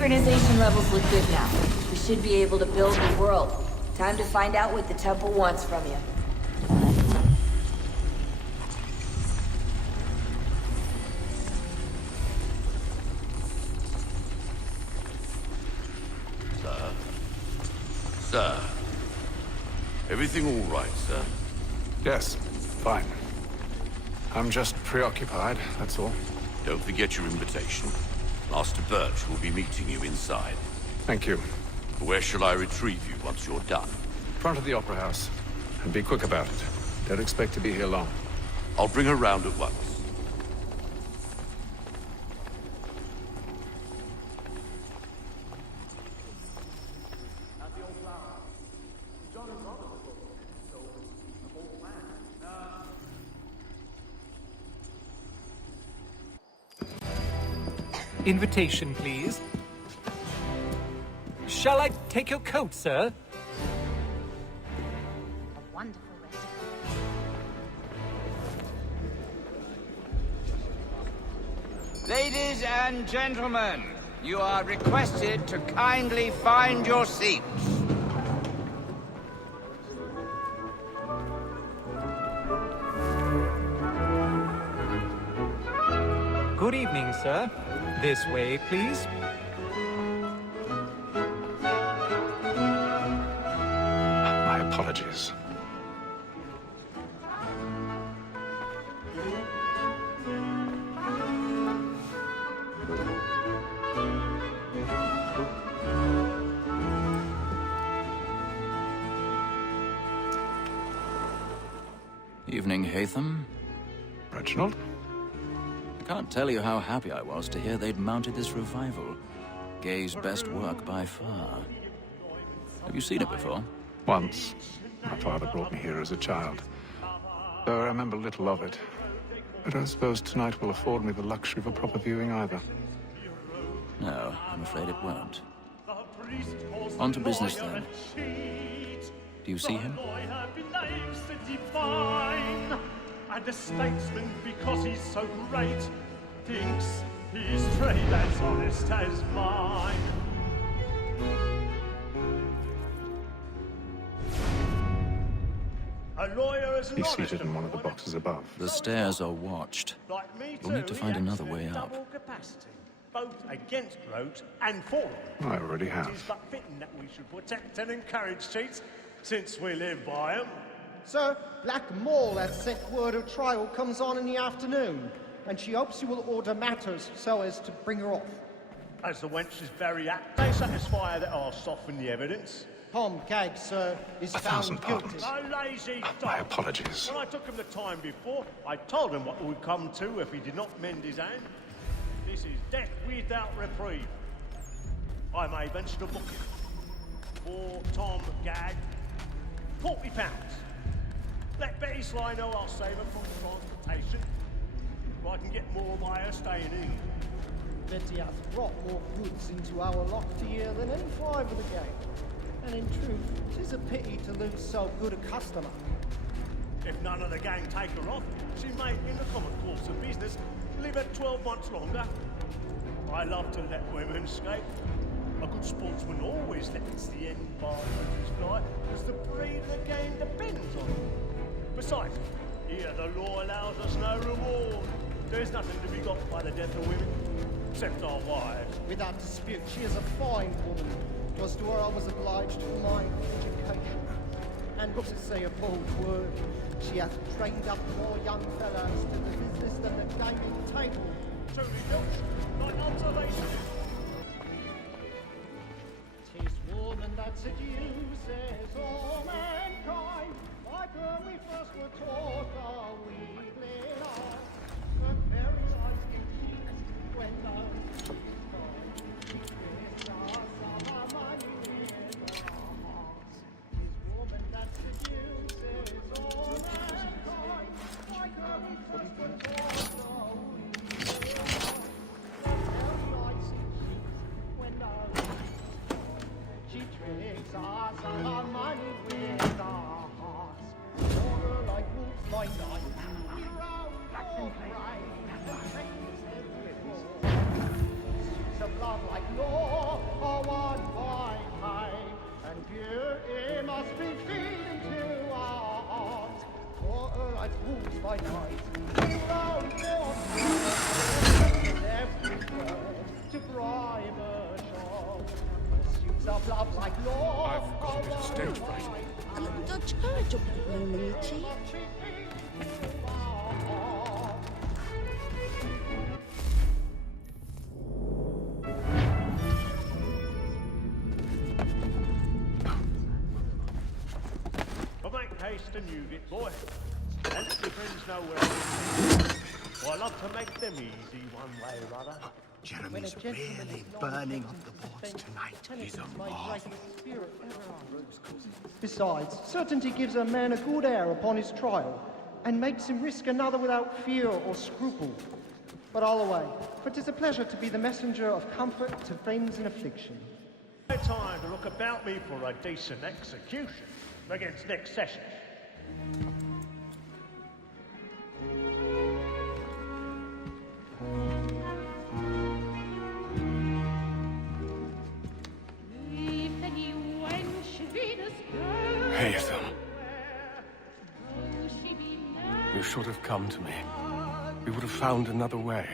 synchronization levels look good now. We should be able to build the world. Time to find out what the temple wants from you. Sir. Everything all right, sir? Yes, fine. I'm just preoccupied, that's all. Don't forget your invitation. Master Birch will be meeting you inside. Thank you. Where shall I retrieve you once you're done? Front of the Opera House. And be quick about it. Don't expect to be here long. I'll bring her round at once. Invitation, please. Shall I take your coat, sir? A wonderful recipe. Ladies and gentlemen, you are requested to kindly find your seats. Good evening, sir. This way, please. My apologies. Evening, Haytham. Reginald? I can't tell you how happy I was to hear they'd mounted this revival. Gay's best work by far. Have you seen it before? Once. My father brought me here as a child. Though I remember little of it. But I suppose tonight will afford me the luxury of a proper viewing either. No, I'm afraid it won't. On to business then. Do you see him? And a statesman, because he's so great, thinks his trade as honest as mine. A lawyer is He's seated in one of the boxes above. The stairs are watched. Like me We'll need too, to find he another acts way with up. double capacity, both against rogues and for them. I already It is have. but fitting that we should protect and encourage cheats, since we live by them. Sir, Black Mall has sent word her trial comes on in the afternoon, and she hopes you will order matters so as to bring her off. As the wench is very apt, they satisfy that I'll soften the evidence. Tom Gag, sir, is found 1,000 guilty. pardons. A lazy My dog. apologies. When I took him the time before, I told him what it would come to if he did not mend his hand. This is death without reprieve. I may venture to book it. For Tom Gag, £40. Let Betty Sly know I'll save her from transportation, or I can get more by her staying in. Betty has brought more goods into our locked here than any five of the gang. And in truth, 'tis a pity to lose so good a customer. If none of the gang take her off, she may, in the common course of business, live at 12 months longer. I love to let women escape. A good sportsman always lets the end bargains fly, as the breed of the game depends on it. Besides, here the law allows us no reward. There's nothing to be got by the death of women, except our wives. Without dispute, she is a fine woman. 'Twas to her I was obliged for my education. And to say a bold word, she hath trained up more young fellows to the business than the gaming table. Truly, Dutch, like observation. 'Tis woman that seduces all mankind. Like her we first were taught our weakling art. But very eyes can cheat when love is gone. This stars of our money with our hearts. 'Tis woman that seduces all mankind. Like her we first were taught our weakling art. But very eyes can cheat when love is gone. She tricks us of our money with our hearts. Order like wolves by night. We roam for prey. And take his head before. Suits of love like law. one fine time, and dear it must be feeding to our hearts. For lights wolves by night, around for every word to bribe a shot. Pursuits of love like law. I've got a bit of stage fright. A little Dutch courage will put a bloom in your cheek. Well, make haste and use it, boy. And let your friends know where it is. Well, I love to make them easy one way or other. Jeremy's really burning up the boards tonight. He's a marvel. Besides, certainty gives a man a good air upon his trial, and makes him risk another without fear or scruple. But I'll away, for 'tis a pleasure to be the messenger of comfort to friends in affliction. No time to look about me for a decent execution against next session. Haytham. You should have come to me. We would have found another way.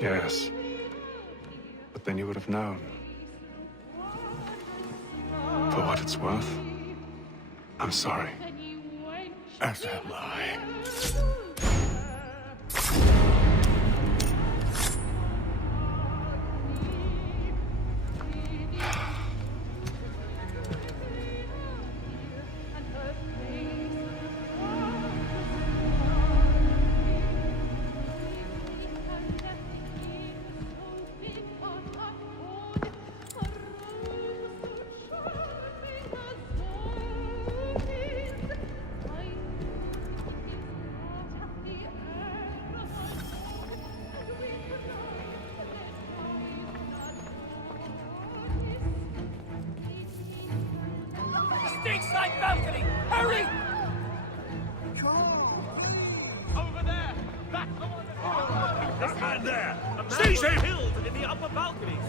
Yes. But then you would have known. For what it's worth, I'm sorry. As am I. Side balcony! Hurry! Over there! Back! This man there! Seize him! Killed in the upper balconies!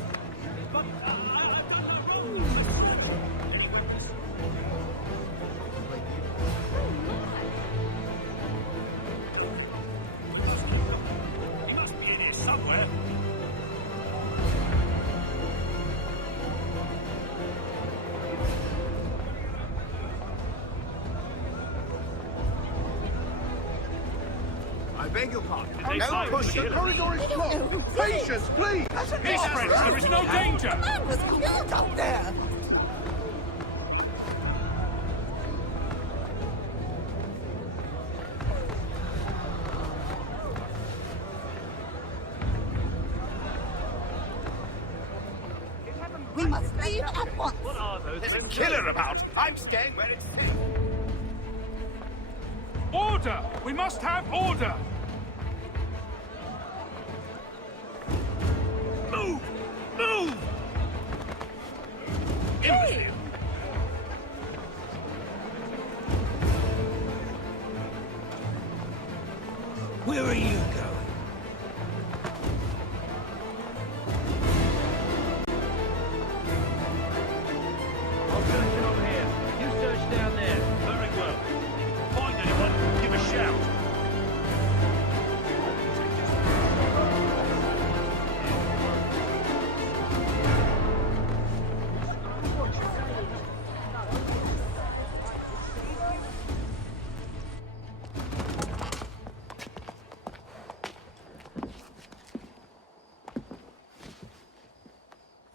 He must be in here somewhere. I beg your pardon. Don't push, the corridor is blocked. Patience, please. His friends, there is no danger! Man was killed up there! We must leave at once! What are those There's a men killer about. I'm staying where it's safe. Order! We must have order! Move! Move! Hey! Where are you going? I'll search it over here. You search down there. Very well. Find anyone, give a shout.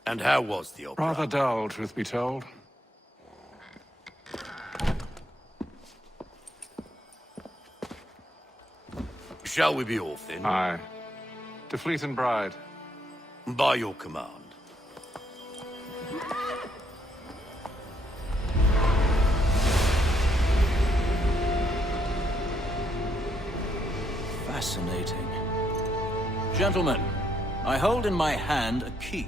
And how was the opera? Rather dull, truth be told. Shall we be off then? Aye. To Fleet and Bride. By your command. Fascinating. Gentlemen, I hold in my hand a key.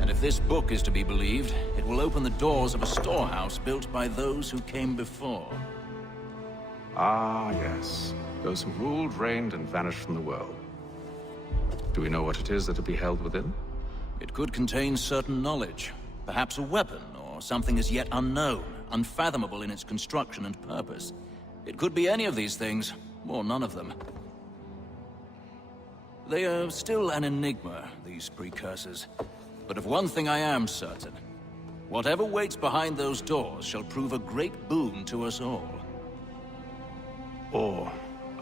And if this book is to be believed, it will open the doors of a storehouse built by those who came before. Ah, yes. Those who ruled, reigned, and vanished from the world. Do we know what it is that will be held within? It could contain certain knowledge, perhaps a weapon, or something as yet unknown, unfathomable in its construction and purpose. It could be any of these things, or none of them. They are still an enigma, these precursors. But of one thing I am certain. Whatever waits behind those doors shall prove a great boon to us all. Or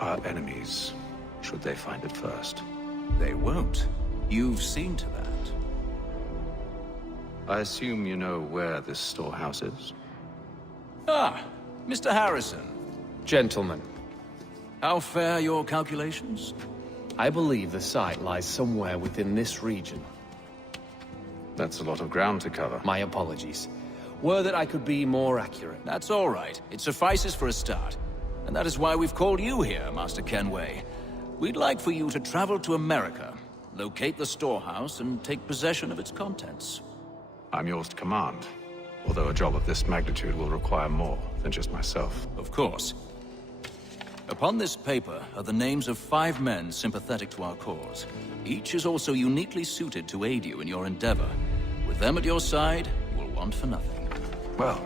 our enemies, should they find it first. They won't. You've seen to that. I assume you know where this storehouse is? Ah, Mr. Harrison. Gentlemen, How fare your calculations? I believe the site lies somewhere within this region. That's a lot of ground to cover. My apologies. Were that I could be more accurate. That's all right. It suffices for a start. And that is why we've called you here, Master Kenway. We'd like for you to travel to America, locate the storehouse, and take possession of its contents. I'm yours to command, although a job of this magnitude will require more than just myself. Of course. Upon this paper are the names of 5 men sympathetic to our cause. Each is also uniquely suited to aid you in your endeavor. With them at your side, you will want for nothing. Well,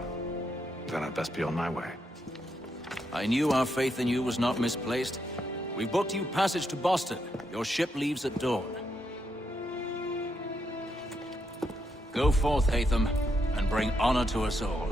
then I'd best be on my way. I knew our faith in you was not misplaced. We've booked you passage to Boston. Your ship leaves at dawn. Go forth, Hatham, and bring honor to us all.